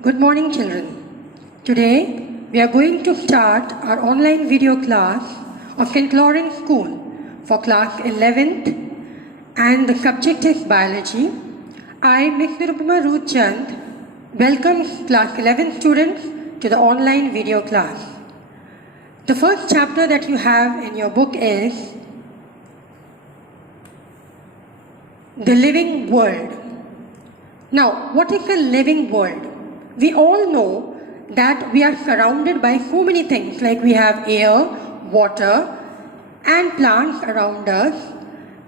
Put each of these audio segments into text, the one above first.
Good morning, children. Today we are going to start our online video class of St. Lawrence School for class 11th and the subject is biology. I, Ms. Nirupama Ruth Chand, welcome class 11 students to the online video class. The first chapter that you have in your book is The Living World. Now, what is the living world? We all know that we are surrounded by so many things, like we have air, water, and plants around us.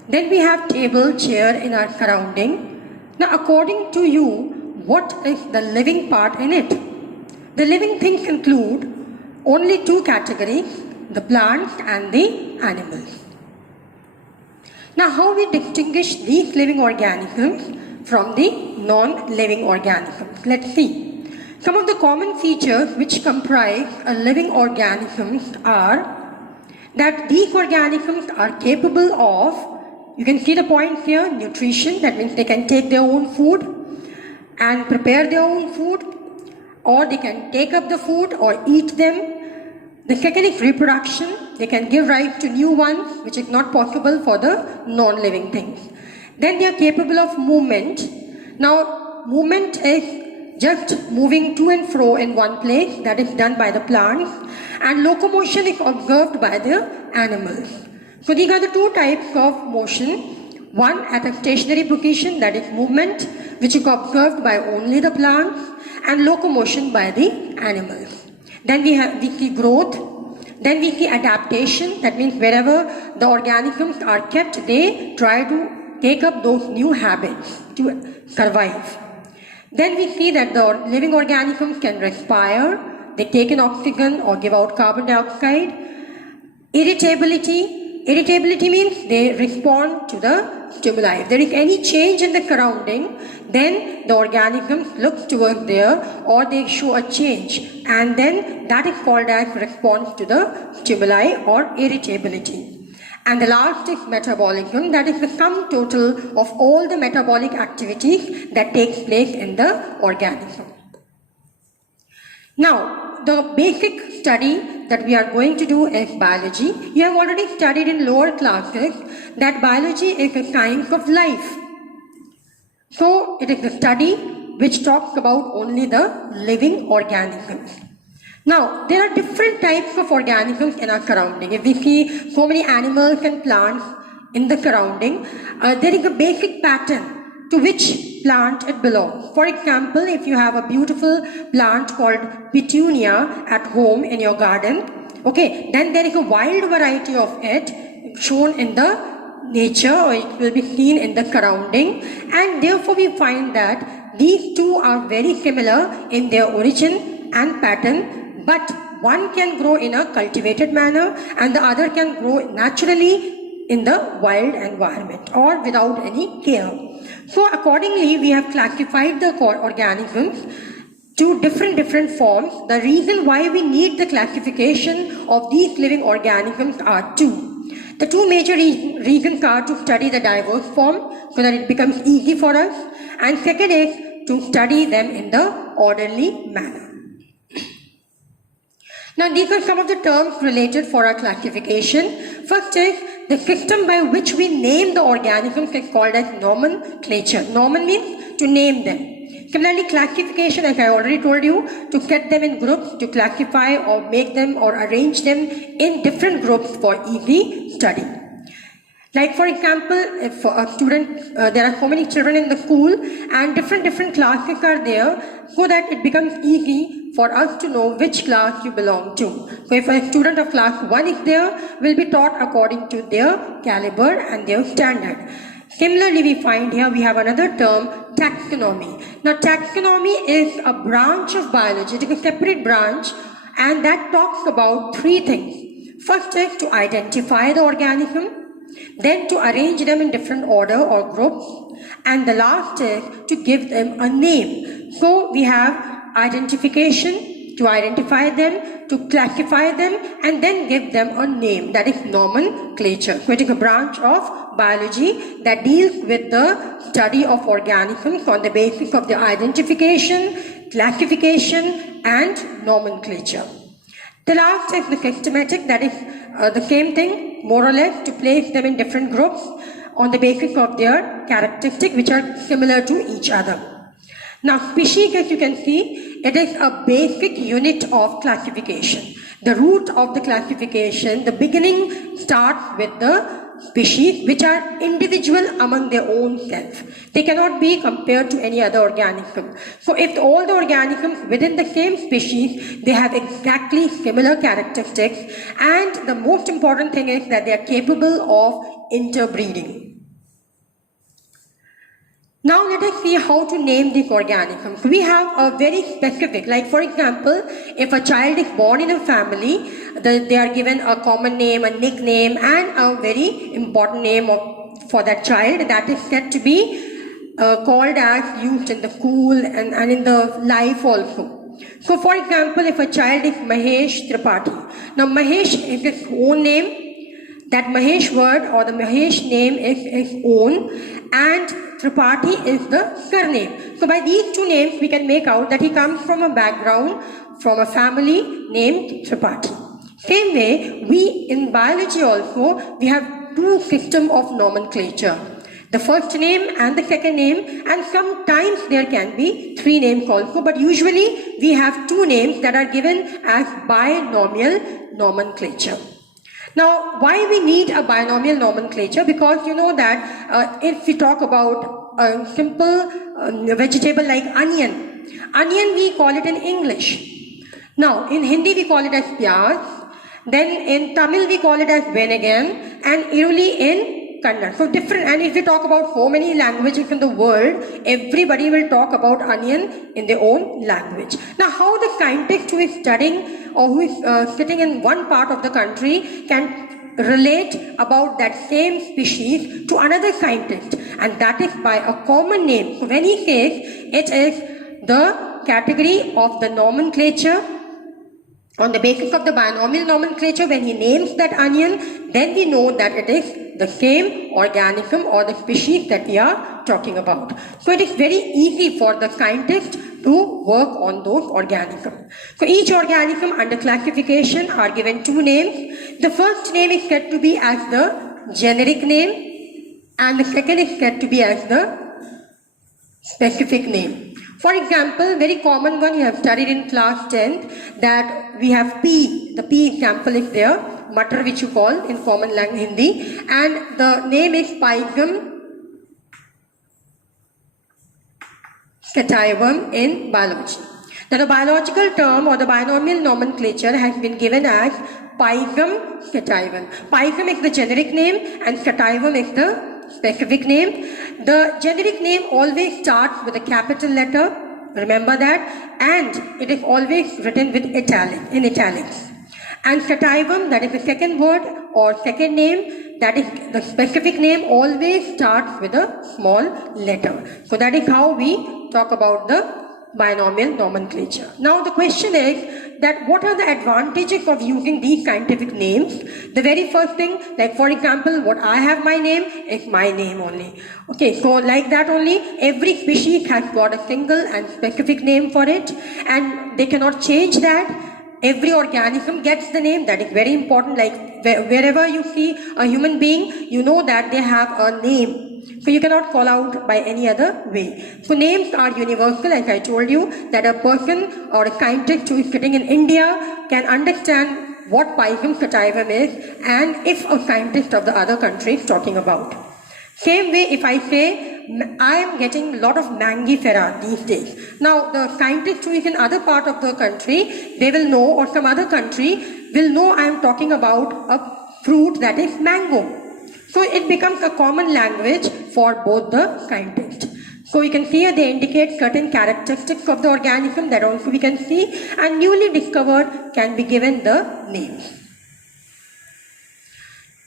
Then we have table, chair in our surrounding. Now, according to you, what is the living part in it? The living things include only two categories, the plants and the animals. Now, how we distinguish these living organisms from the non-living organisms? Let's see. Some of the common features which comprise a living organisms are that these organisms are capable of, you can see the points here, nutrition, that means they can take their own food and prepare their own food, or they can take up the food or eat them. The second is reproduction, they can give rise to new ones, which is not possible for the non-living things. Then they are capable of movement. Now, movement is just moving to and fro in one place, that is done by the plants, and locomotion is observed by the animals. So these are the two types of motion. One at a stationary position, that is movement, which is observed by only the plants, and locomotion by the animals. Then we see growth. Then we see adaptation, that means wherever the organisms are kept, they try to take up those new habits to survive. Then we see that the living organisms can respire, they take in oxygen or give out carbon dioxide. Irritability means they respond to the stimuli. If there is any change in the surrounding, then the organisms look towards there or they show a change, and then that is called as response to the stimuli or irritability. And the last is metabolism, that is the sum total of all the metabolic activities that takes place in the organism. Now, the basic study that we are going to do is biology. You have already studied in lower classes that biology is a science of life. So, it is a study which talks about only the living organisms. Now, there are different types of organisms in our surrounding. If we see so many animals and plants in the surrounding, there is a basic pattern to which plant it belongs. For example, if you have a beautiful plant called petunia at home in your garden, okay, then there is a wild variety of it shown in the nature, or it will be seen in the surrounding, and therefore we find that these two are very similar in their origin and pattern, but one can grow in a cultivated manner and the other can grow naturally in the wild environment or without any care. So accordingly, we have classified the organisms to different forms. The reason why we need the classification of these living organisms are two. The two major reasons are to study the diverse form so that it becomes easy for us, and second is to study them in the orderly manner. Now, these are some of the terms related for our classification. First is the system by which we name the organisms is called as nomenclature. Nomen means to name them. Similarly, classification, as I already told you, to set them in groups, to classify or make them or arrange them in different groups for easy study. Like for example, if a student, there are so many children in the school and different classes are there, so that it becomes easy for us to know which class you belong to. So if a student of class 1 is there, will be taught according to their caliber and their standard. Similarly, we find here we have another term, taxonomy. Now, taxonomy is a branch of biology, it is a separate branch, and that talks about three things. First is to identify the organism, then to arrange them in different order or groups, and the last is to give them a name. So we have identification, to identify them, to classify them, and then give them a name, that is nomenclature. So it is a branch of biology that deals with the study of organisms on the basis of their identification, classification, and nomenclature. The last is the systematic, that is the same thing, more or less, to place them in different groups on the basis of their characteristics which are similar to each other. Now, species, as you can see, it is a basic unit of classification. The root of the classification, the beginning starts with the species which are individual among their own self. They cannot be compared to any other organism. So if all the organisms within the same species, they have exactly similar characteristics, and the most important thing is that they are capable of interbreeding. Now let us see how to name these organisms. We have a very specific, like for example, if a child is born in a family, they are given a common name, a nickname, and a very important name for that child that is said to be called as used in the school and in the life also. So for example, if a child is Mahesh Tripathi, now Mahesh is his own name. That Mahesh word or the Mahesh name is his own, and Tripathi is the surname. So by these two names we can make out that he comes from a background, from a family named Tripathi. Same way, we in biology also, we have two systems of nomenclature. The first name and the second name, and sometimes there can be three names also, but usually we have two names that are given as binomial nomenclature. Now, why we need a binomial nomenclature? Because you know that if we talk about a simple vegetable like onion we call it in English. Now, in Hindi we call it as pyaz, then in Tamil we call it as venagan, and Iruli in Kannada. So different, and if we talk about so many languages in the world, everybody will talk about onion in their own language. Now, how the scientist who is studying or who is sitting in one part of the country can relate about that same species to another scientist, and that is by a common name. So when he says it is the category of the nomenclature, on the basis of the binomial nomenclature, when he names that onion, then we know that it is the same organism or the species that we are talking about. So it is very easy for the scientist to work on those organisms. So each organism under classification are given two names. The first name is said to be as the generic name, and the second is said to be as the specific name. For example, very common one you have studied in class 10th, that we have pea. The pea example is there, matar which you call in common language Hindi, and the name is Pythium sativum in biology. Now the biological term or the binomial nomenclature has been given as Pythium sativum. Pythium is the generic name and sativum is the specific name. The generic name always starts with a capital letter, remember that, and it is always written with italics. And sativum, that is the second word or second name, that is the specific name, always starts with a small letter. So that is how we talk about the binomial nomenclature. Now the question is that what are the advantages of using these scientific names? The very first thing, like for example, what I have my name is my name only. Okay, so like that only, every species has got a single and specific name for it, and they cannot change that. Every organism gets the name, that is very important. Like wherever you see a human being, you know that they have a name. So you cannot call out by any other way. So names are universal, as I told you, that a person or a scientist who is sitting in India can understand what Pythium sativum is, and if a scientist of the other country is talking about. Same way, if I say, I am getting a lot of mangifera these days. Now, the scientist who is in other part of the country, they will know, or some other country will know I am talking about a fruit that is mango. So it becomes a common language for both the scientists. So you can see here they indicate certain characteristics of the organism that also we can see, and newly discovered can be given the names.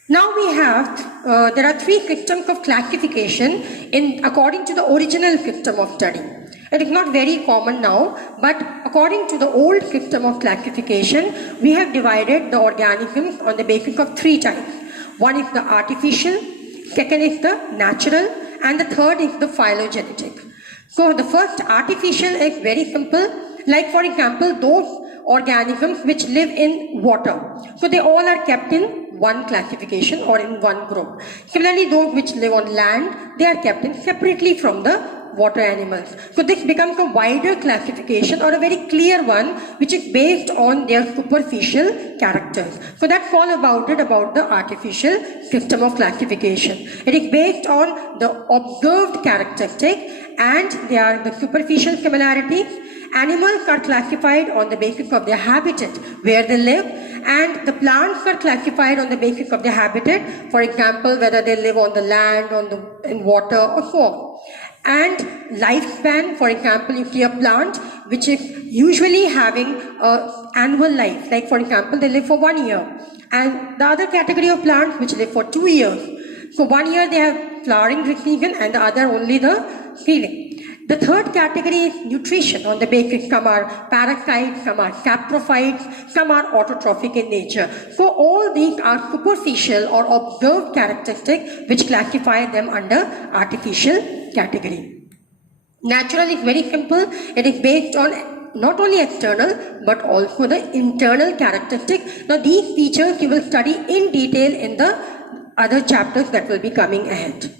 Now we have, there are three systems of classification according to the original system of study. It is not very common now, but according to the old system of classification, we have divided the organisms on the basis of three types. One is the artificial, second is the natural, and the third is the phylogenetic. So the first artificial is very simple. Like for example, those organisms which live in water. So they all are kept in one classification or in one group. Similarly, those which live on land, they are kept in separately from the water animals. So this becomes a wider classification or a very clear one which is based on their superficial characters. So that's all about it, about the artificial system of classification. It is based on the observed characteristic and they are the superficial similarities. Animals are classified on the basis of their habitat, where they live, and the plants are classified on the basis of their habitat, for example, whether they live on the land, in water, or so on. And lifespan, for example, you see a plant which is usually having an annual life, like for example, they live for 1 year, and the other category of plants which live for 2 years. So 1 year they have flowering season and the other only the seeding. The third category is nutrition on the basis. Some are parasites, some are saprophytes, some are autotrophic in nature. So all these are superficial or observed characteristics which classify them under artificial category. Natural is very simple. It is based on not only external but also the internal characteristics. Now these features you will study in detail in the other chapters that will be coming ahead.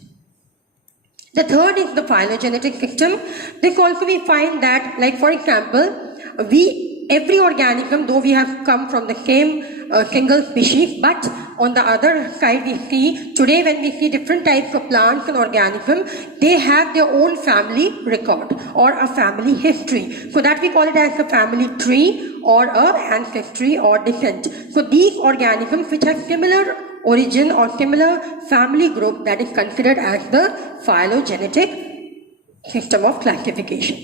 The third is the phylogenetic system. This also we find that, like for example, every organism, though we have come from the same single species, but on the other side we see, today when we see different types of plants and organisms, they have their own family record or a family history. So that we call it as a family tree or a ancestry or descent. So these organisms which have similar origin or similar family group, that is considered as the phylogenetic system of classification.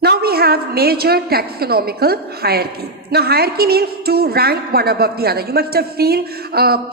Now we have major taxonomical hierarchy. Now hierarchy means to rank one above the other. You must have seen a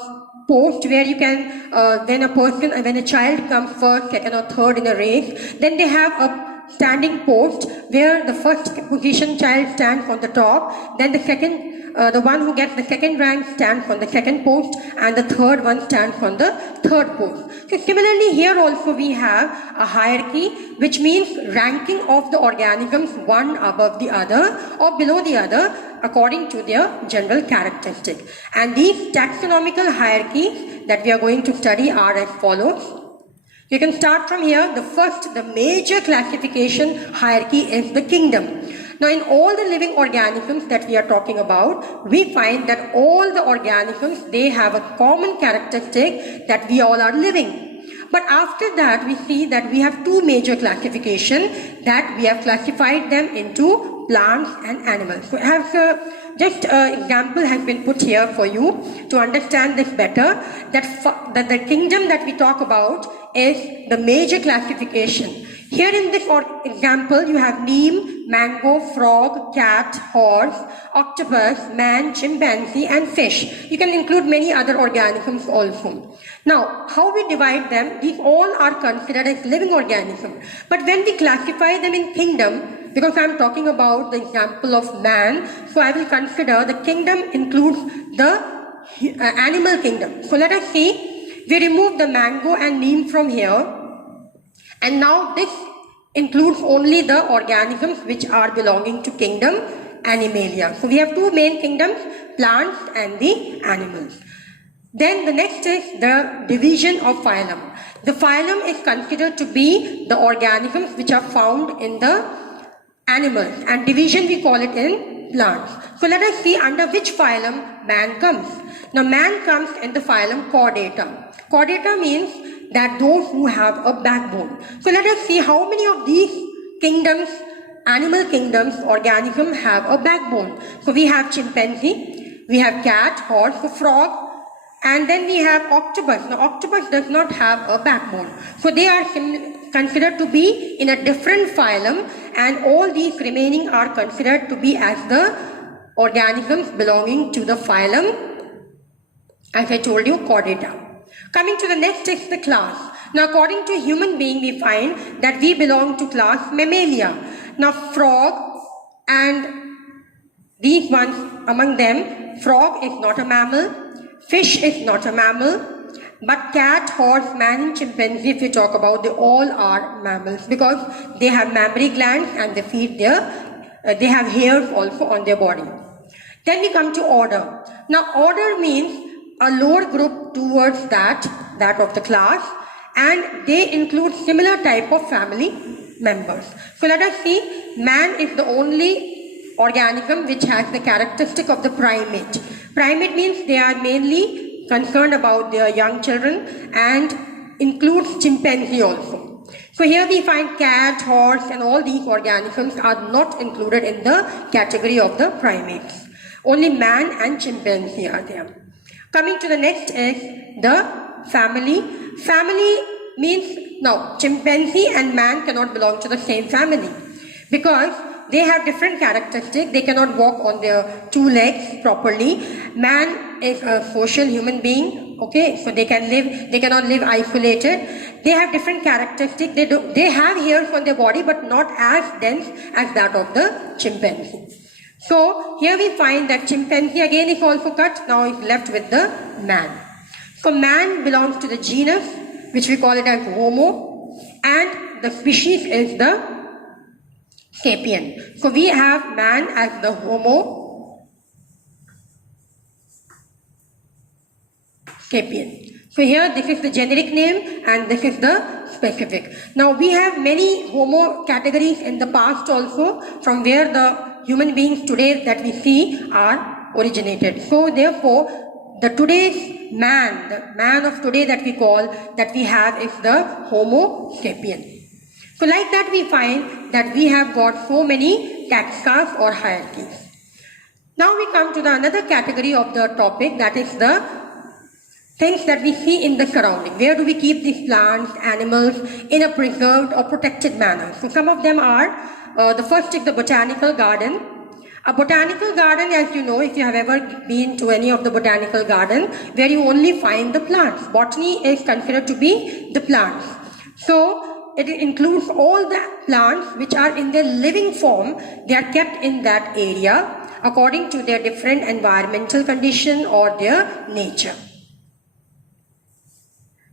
post where you can, when a child comes first, second or third in a race, then they have a standing post where the first position child stands on the top, then the second the one who gets the second rank stands on the second post and the third one stands on the third post. So similarly here also we have a hierarchy, which means ranking of the organisms one above the other or below the other according to their general characteristic. And these taxonomical hierarchies that we are going to study are as follows. You can start from here. The major classification hierarchy is the kingdom. Now in all the living organisms that we are talking about, we find that all the organisms, they have a common characteristic that we all are living. But after that we see that we have two major classifications, that we have classified them into plants and animals. So just an example has been put here for you to understand this better, that the kingdom that we talk about is the major classification. Here in this example, you have neem, mango, frog, cat, horse, octopus, man, chimpanzee, and fish. You can include many other organisms also. Now, how we divide them? These all are considered as living organisms. But when we classify them in kingdom, because I am talking about the example of man, so I will consider the kingdom includes the animal kingdom. So let us see, we remove the mango and neem from here. And now this includes only the organisms which are belonging to kingdom Animalia. So we have two main kingdoms, plants and the animals. Then the next is the division of phylum. The phylum is considered to be the organisms which are found in the animals, and division we call it in plants. So let us see under which phylum man comes. Now man comes in the phylum Chordata. Chordata means that those who have a backbone. So let us see how many of these kingdoms, animal kingdoms, organisms have a backbone. So we have chimpanzee, we have cat, horse, frog, and then we have octopus. Now octopus does not have a backbone. So they are considered to be in a different phylum, and all these remaining are considered to be as the organisms belonging to the phylum, as I told you, Chordata. Coming to the next is the class. Now according to human being, we find that we belong to class Mammalia. Now frog and these ones among them, frog is not a mammal, fish is not a mammal, But cat, horse, man, chimpanzee, if you talk about, they all are mammals because they have mammary glands and they feed they have hairs also on their body. Then we come to order. Now order means a lower group towards that of the class, and they include similar type of family members. So let us see, man is the only organism which has the characteristic of the primate. Primate means they are mainly concerned about their young children and includes chimpanzee also. So here we find cat, horse and all these organisms are not included in the category of the primates. Only man and chimpanzee are there. Coming to the next is the family. Family means, now chimpanzee and man cannot belong to the same family because they have different characteristics. They cannot walk on their two legs properly. Man is a social human being, okay, so they cannot live isolated. They have different characteristics. They have hairs on their body but not as dense as that of the chimpanzee. So here we find that chimpanzee again is also cut, now is left with the man. So man belongs to the genus, which we call it as Homo, and the species is the sapien. So we have man as the Homo sapien. So here this is the generic name and this is the specific. Now we have many Homo categories in the past also, from where the human beings today that we see are originated. So therefore, the man of today that we call, that we have is the Homo sapien. So like that we find that we have got so many taxa or hierarchies. Now we come to the another category of the topic, that is the things that we see in the surrounding. Where do we keep these plants, animals in a preserved or protected manner? So some of them are, the first is the botanical garden. A botanical garden, as you know, if you have ever been to any of the botanical garden, where you only find the plants. Botany is considered to be the plants. So it includes all the plants which are in their living form. They are kept in that area according to their different environmental condition or their nature.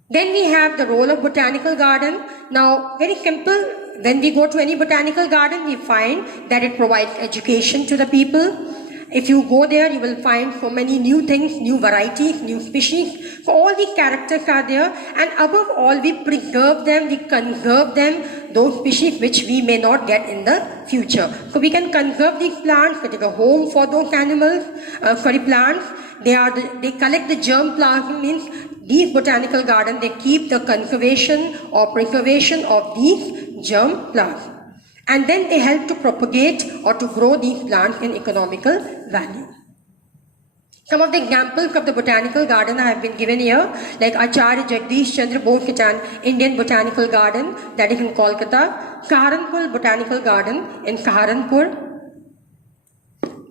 Then we have the role of botanical garden. Now, very simple. When we go to any botanical garden, we find that it provides education to the people. If you go there, you will find so many new things, new varieties, new species. So all these characters are there, and above all, we preserve them, we conserve them, those species which we may not get in the future. So we can conserve these plants, it is a home for those plants. They collect the germ plasm, means these botanical gardens, they keep the conservation or preservation of these germ plasm. And then they help to propagate or to grow these plants in economical value. Some of the examples of the botanical garden have been given here, like Acharya Jagdish Chandra Bose Indian Botanical Garden, that is in Kolkata, Saharanpur Botanical Garden in Saharanpur.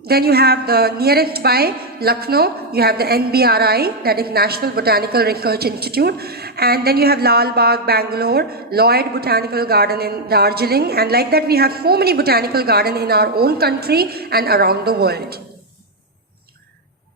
Then you have the nearest by Lucknow, you have the NBRI, that is National Botanical Research Institute. And then you have Lal Bagh, Bangalore, Lloyd Botanical Garden in Darjeeling. And like that we have so many botanical gardens in our own country and around the world.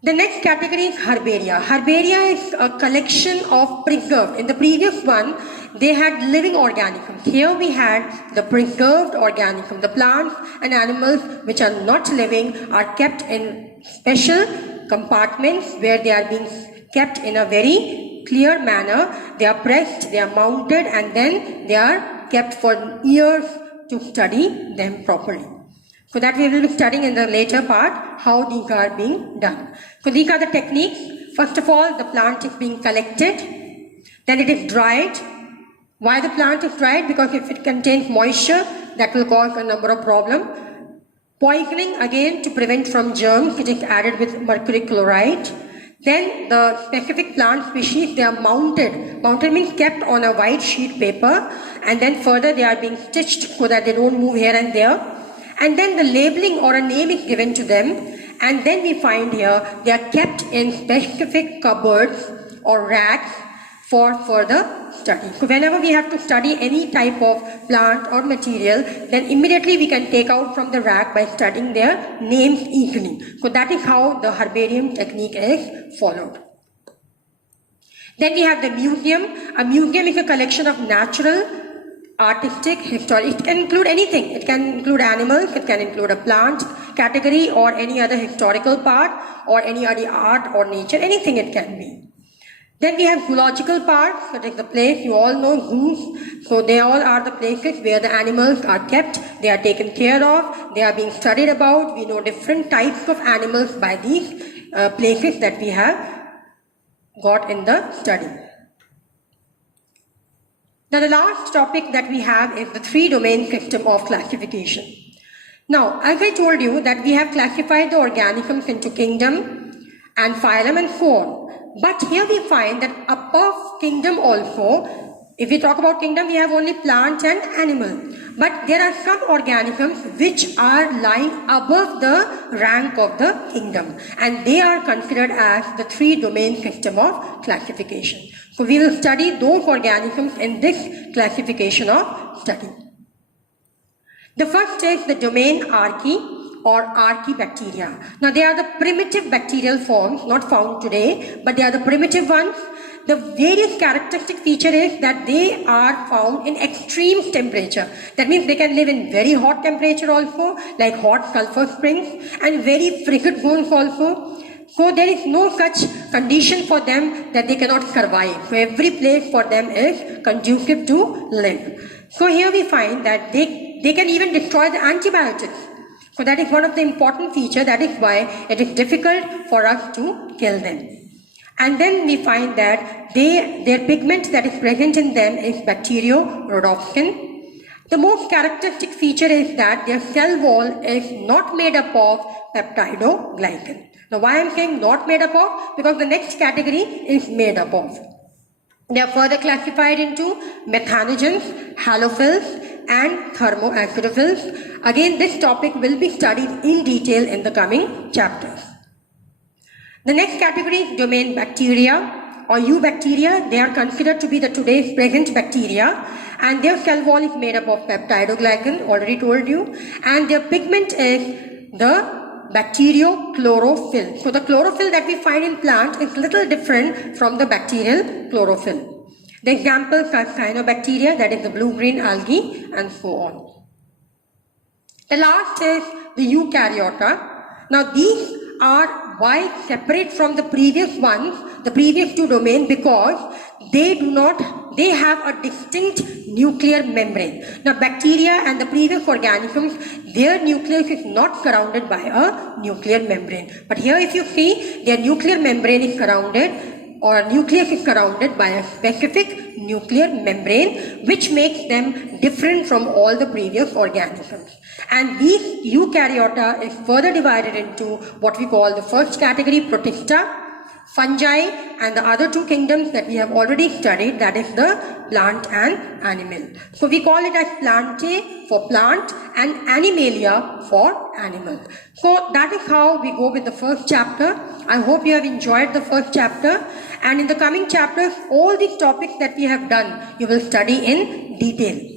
The next category is herbaria. Herbaria is a collection of preserved. In the previous one, they had living organisms. Here we had the preserved organisms. The plants and animals which are not living are kept in special compartments where they are being kept in a very clear manner. They are pressed, they are mounted, and then they are kept for years to study them properly. So that we will be studying in the later part how these are being done. So these are the techniques. First of all, the plant is being collected, then it is dried. Why the plant is dried? Because if it contains moisture, that will cause a number of problems. Poisoning, again to prevent from germs, it is added with mercury chloride. Then the specific plant species, they are mounted. Mounted means kept on a white sheet paper, and then further they are being stitched so that they don't move here and there. And then the labeling or a name is given to them. And then we find here they are kept in specific cupboards or racks for further study. So whenever we have to study any type of plant or material, then immediately we can take out from the rack by studying their names easily. So that is how the herbarium technique is followed. Then we have the museum. A museum is a collection of natural, artistic, historic. It can include anything. It can include animals, it can include a plant category or any other historical part or any other art or nature, anything it can be. Then we have zoological parks, that is the place, you all know zoos. So they all are the places where the animals are kept, they are taken care of, they are being studied about. We know different types of animals by these places that we have got in the study. Now the last topic that we have is the three-domain system of classification. Now, as I told you that we have classified the organisms into kingdom and phylum and so on. But here we find that above kingdom also, if we talk about kingdom, we have only plant and animal. But there are some organisms which are lying above the rank of the kingdom. And they are considered as the three-domain system of classification. So we will study those organisms in this classification of study. The first is the domain Archaea or Archaebacteria. Now they are the primitive bacterial forms not found today, but they are the primitive ones. The various characteristic feature is that they are found in extreme temperature. That means they can live in very hot temperature also, like hot sulfur springs, and very frigid zones also. So there is no such condition for them that they cannot survive. So every place for them is conducive to live. So here we find that they can even destroy the antibiotics. So that is one of the important features. That is why it is difficult for us to kill them. And then we find that their pigment that is present in them is bacteriorhodopsin. The most characteristic feature is that their cell wall is not made up of peptidoglycan. Now why I am saying not made up of? Because the next category is made up of. They are further classified into methanogens, halophils, and thermoacidophils. Again, this topic will be studied in detail in the coming chapters. The next category is domain bacteria or eubacteria. They are considered to be the today's present bacteria, and their cell wall is made up of peptidoglycan, already told you, and their pigment is the bacteriochlorophyll. So the chlorophyll that we find in plant is little different from the bacterial chlorophyll. The examples are cyanobacteria, that is the blue-green algae, and so on. The last is the eukaryota. Now these are why separate from the previous ones, the previous two domains, because they have a distinct nuclear membrane. Now bacteria and the previous organisms, their nucleus is not surrounded by a nuclear membrane. But here if you see, their nuclear membrane is surrounded, or nucleus is surrounded by a specific nuclear membrane, which makes them different from all the previous organisms. And these eukaryota is further divided into what we call the first category, protista, fungi, and the other two kingdoms that we have already studied, that is the plant and animal. So we call it as plantae for plant and animalia for animal. So that is how we go with the first chapter. I hope you have enjoyed the first chapter, and in the coming chapters all these topics that we have done you will study in detail.